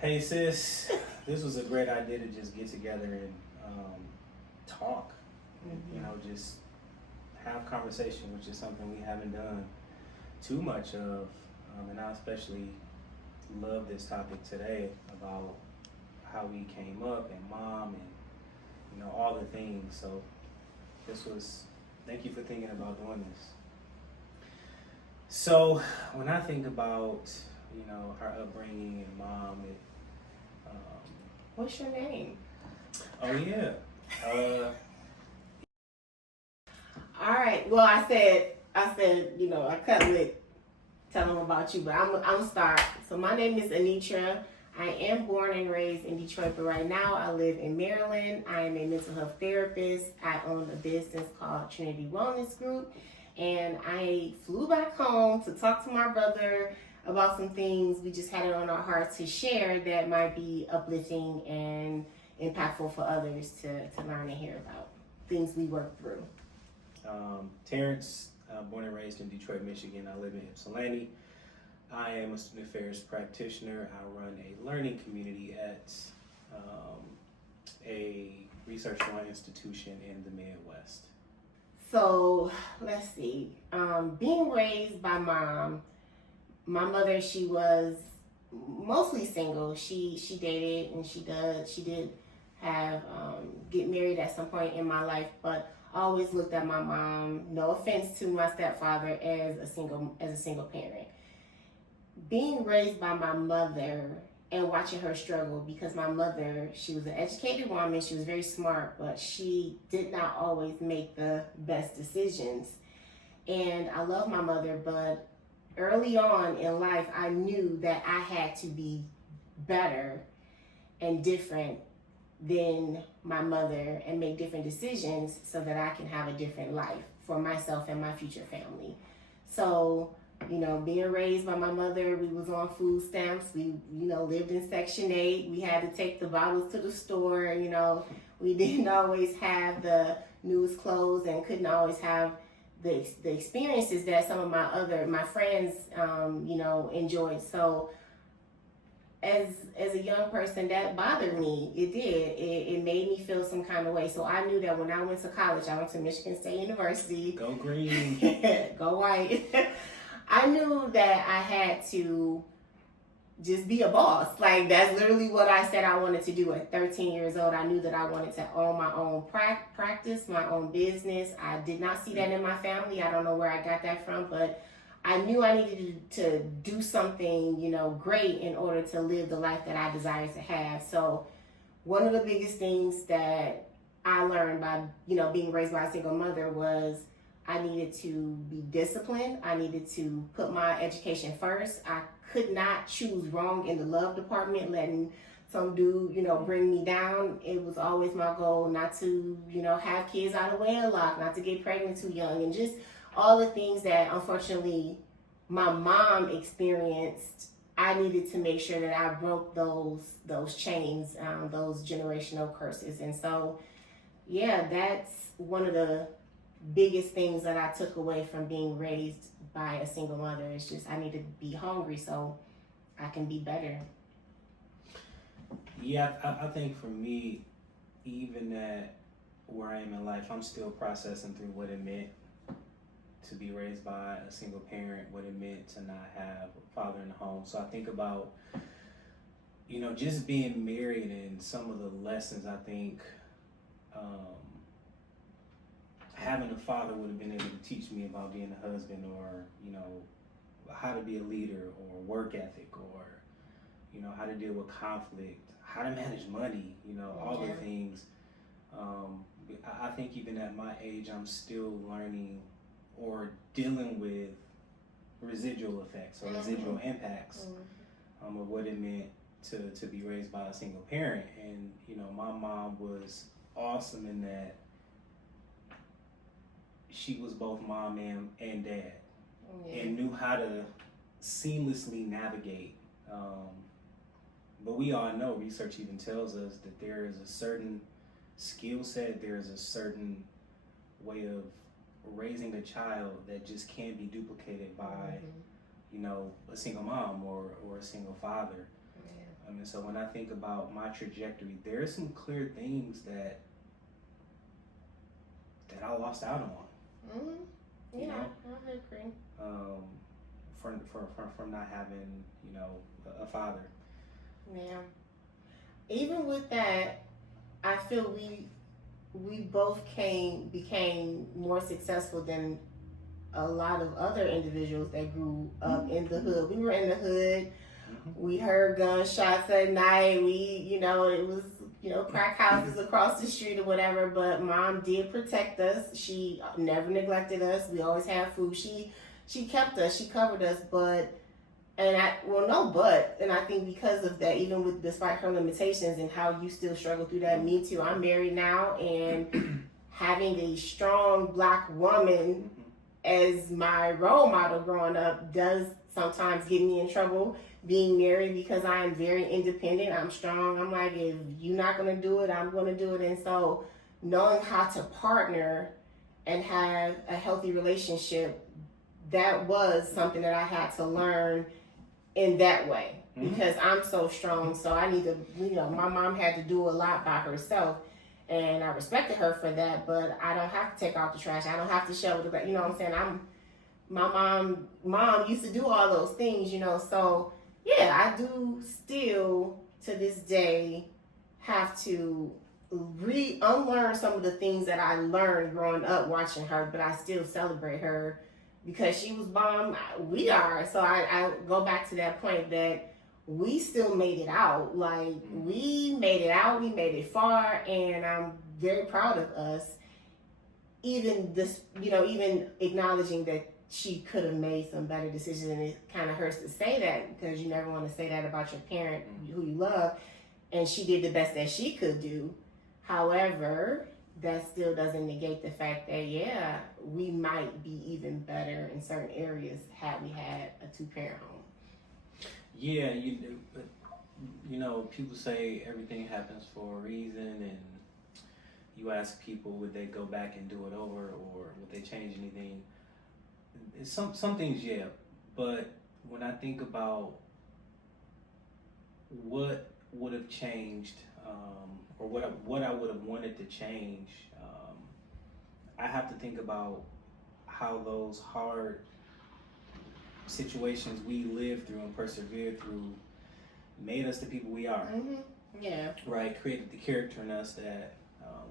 Hey sis, this was a great idea to just get together and talk. Just have conversation, which is something we haven't done too much of. And I especially love this topic today about how we came up and mom and all the things. So thank you for thinking about doing this. So when I think about her upbringing and mom, What's your name? oh yeah. All right. Well, I said, I cut with tell them about you, but I'm start. So my name is Anitra. I am born and raised in Detroit, but right now I live in Maryland. I am a mental health therapist. I own a business called Trinity Wellness Group, and I flew back home to talk to my brother about some things we just had it on our hearts to share that might be uplifting and impactful for others to learn and hear about things we work through. Terrence, born and raised in Detroit, Michigan. I live in Ypsilanti. I am a student affairs practitioner. I run a learning community at a research-run institution in the Midwest. So let's see. Being raised by mom, my mother, she was mostly single. She dated and she did have get married at some point in my life, but I always looked at my mom, no offense to my stepfather, as a single parent. Being raised by my mother and watching her struggle, because my mother, she was an educated woman, she was very smart, but she did not always make the best decisions. And I love my mother, but early on in life, I knew that I had to be better and different than my mother and make different decisions so that I can have a different life for myself and my future family. So, being raised by my mother, we was on food stamps. We, lived in Section 8. We had to take the bottles to the store. We didn't always have the newest clothes and couldn't always have the experiences that some of my friends, enjoyed. So as a young person, that bothered me. It did. It made me feel some kind of way. So I knew that when I went to college, I went to Michigan State University. Go green. Go white. I knew that I had to just be a boss. Like, that's literally what I said I wanted to do at 13 years old. I knew that I wanted to own my own practice, my own business. I did not see that in my family. I don't know where I got that from, but I knew I needed to do something, great in order to live the life that I desired to have. So one of the biggest things that I learned by, being raised by a single mother was I needed to be disciplined. I needed to put my education first. I could not choose wrong in the love department, letting some dude, bring me down. It was always my goal not to, have kids out of wedlock, not to get pregnant too young, and just all the things that unfortunately my mom experienced. I needed to make sure that I broke those chains, those generational curses. And so, yeah, that's one of the biggest things that I took away from being raised by a single mother. Is just I need to be hungry so I can be better. Yeah, I think for me, even at where I am in life, I'm still processing through what it meant to be raised by a single parent, what it meant to not have a father in the home. So I think about, just being married and some of the lessons I think having a father would have been able to teach me about being a husband, or, how to be a leader, or work ethic, or, how to deal with conflict, how to manage money, all the things. I think even at my age, I'm still learning or dealing with residual effects or residual impacts of what it meant to be raised by a single parent. And, my mom was awesome in that she was both mom and dad, and knew how to seamlessly navigate. But we all know, research even tells us that there is a certain skill set, there is a certain way of raising a child that just can't be duplicated by, a single mom or a single father. I mean, so when I think about my trajectory, there are some clear things that I lost out on. Mm-hmm. You Yeah, know, I agree. from not having, you know, a father. Yeah. Even with that, I feel we both became more successful than a lot of other individuals that grew up in the hood. We were in the hood. We heard gunshots at night. It was, crack houses across the street or whatever. But mom did protect us. She never neglected us. We always had food. She kept us. She covered us. And I think because of that, even despite her limitations and how you still struggle through that, me too. I'm married now, and having a strong Black woman as my role model growing up does sometimes get me in trouble being married, because I am very independent. I'm strong. I'm like, if you're not going to do it, I'm going to do it. And so knowing how to partner and have a healthy relationship, that was something that I had to learn in that way, because I'm so strong. So I need to, my mom had to do a lot by herself, and I respected her for that, but I don't have to take out the trash. I don't have to shovel the, you know what I'm saying? My mom used to do all those things, so yeah, I do still to this day have to unlearn some of the things that I learned growing up watching her, but I still celebrate her because she was bomb. We are. So I go back to that point that we still made it out. Like, we made it out, we made it far, and I'm very proud of us. Even this, even acknowledging that she could have made some better decisions, and it kind of hurts to say that because you never want to say that about your parent who you love, and she did the best that she could do. However, that still doesn't negate the fact that, yeah, we might be even better in certain areas had we had a two-parent home. Yeah, people say everything happens for a reason, and you ask people, would they go back and do it over, or would they change anything? Some things, yeah, but when I think about what would have changed, or what I would have wanted to change, I have to think about how those hard situations we lived through and persevered through made us the people we are. Mm-hmm. Yeah. Right, created the character in us that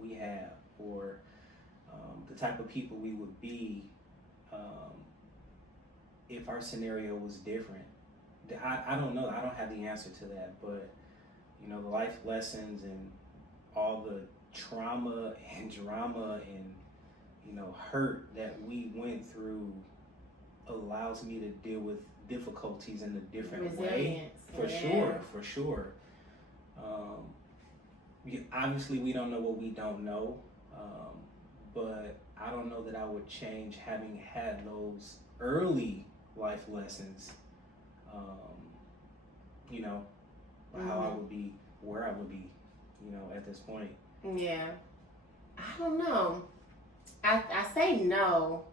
we have, or the type of people we would be if our scenario was different. I don't know. I don't have the answer to that, but the life lessons and all the trauma and drama and hurt that we went through allows me to deal with difficulties in a different way. For sure. Obviously, we don't know what we don't know, but I don't know that I would change having had those early life lessons. How I would be, where I would be, at this point. Yeah. I don't know. I say no.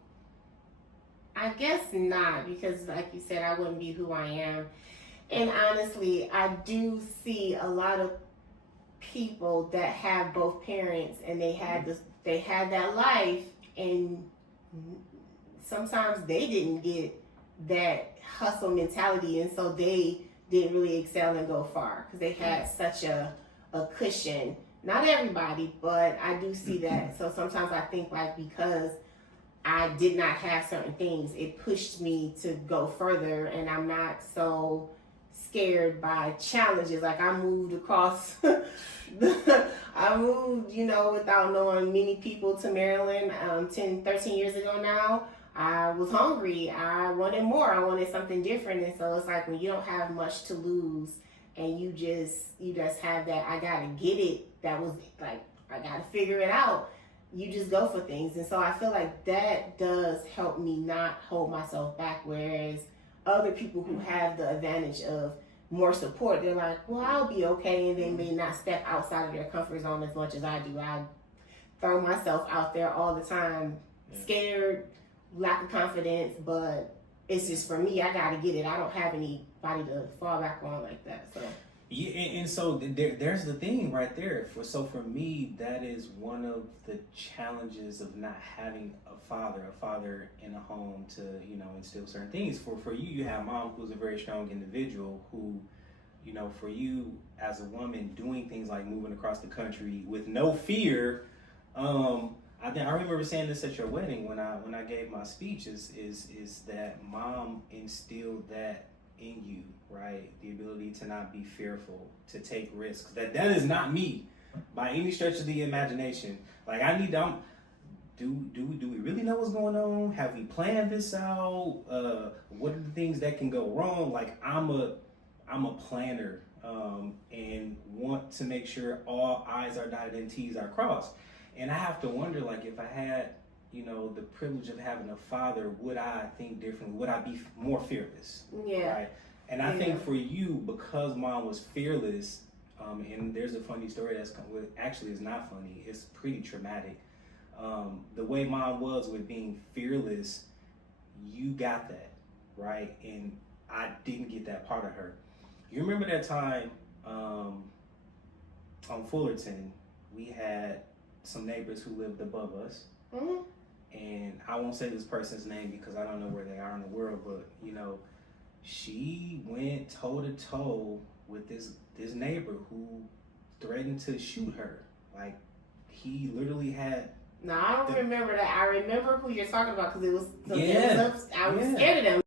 I guess not, because like you said, I wouldn't be who I am. And honestly, I do see a lot of people that have both parents, and they had that life, and sometimes they didn't get that hustle mentality, and so they didn't really excel and go far because they had such a cushion. Not everybody, but I do see that. So sometimes I think, like, because I did not have certain things, it pushed me to go further, and I'm not so scared by challenges. Like, I moved across I moved, without knowing many people, to Maryland 13 years ago now. I was hungry. I wanted more. I wanted something different. And so it's like, when you don't have much to lose and you just have that, I gotta get it. That was like, I gotta figure it out. You just go for things. And so I feel like that does help me not hold myself back. Whereas other people who have the advantage of more support, they're like, well, I'll be okay. And they may not step outside of their comfort zone as much as I do. I throw myself out there all the time, scared, lack of confidence, but it's just, for me, I gotta get it. I don't have anybody to fall back on like that. So Yeah, and so there's the thing right there. For me, that is one of the challenges of not having a father in a home to instill certain things. For you, you have mom who's a very strong individual who, for you as a woman doing things like moving across the country with no fear. I remember saying this at your wedding when I gave my speech is that mom instilled that in you, right? The ability to not be fearful, to take risks. That is not me by any stretch of the imagination. Like do we really know what's going on? Have we planned this out? What are the things that can go wrong? Like I'm a planner, and want to make sure all I's are dotted and T's are crossed. And I have to wonder, like, if I had, the privilege of having a father, would I think differently? Would I be more fearless? Yeah. Right? And I think for you, because mom was fearless, and there's a funny story actually is not funny. It's pretty traumatic. The way mom was with being fearless, you got that, right? And I didn't get that part of her. You remember that time on Fullerton, we had some neighbors who lived above us. Mm-hmm. And I won't say this person's name because I don't know where they are in the world, but she went toe to toe with this neighbor who threatened to shoot her. Like, he literally had. No, I don't remember that. I remember who you're talking about because it was. Yeah. I was scared of them.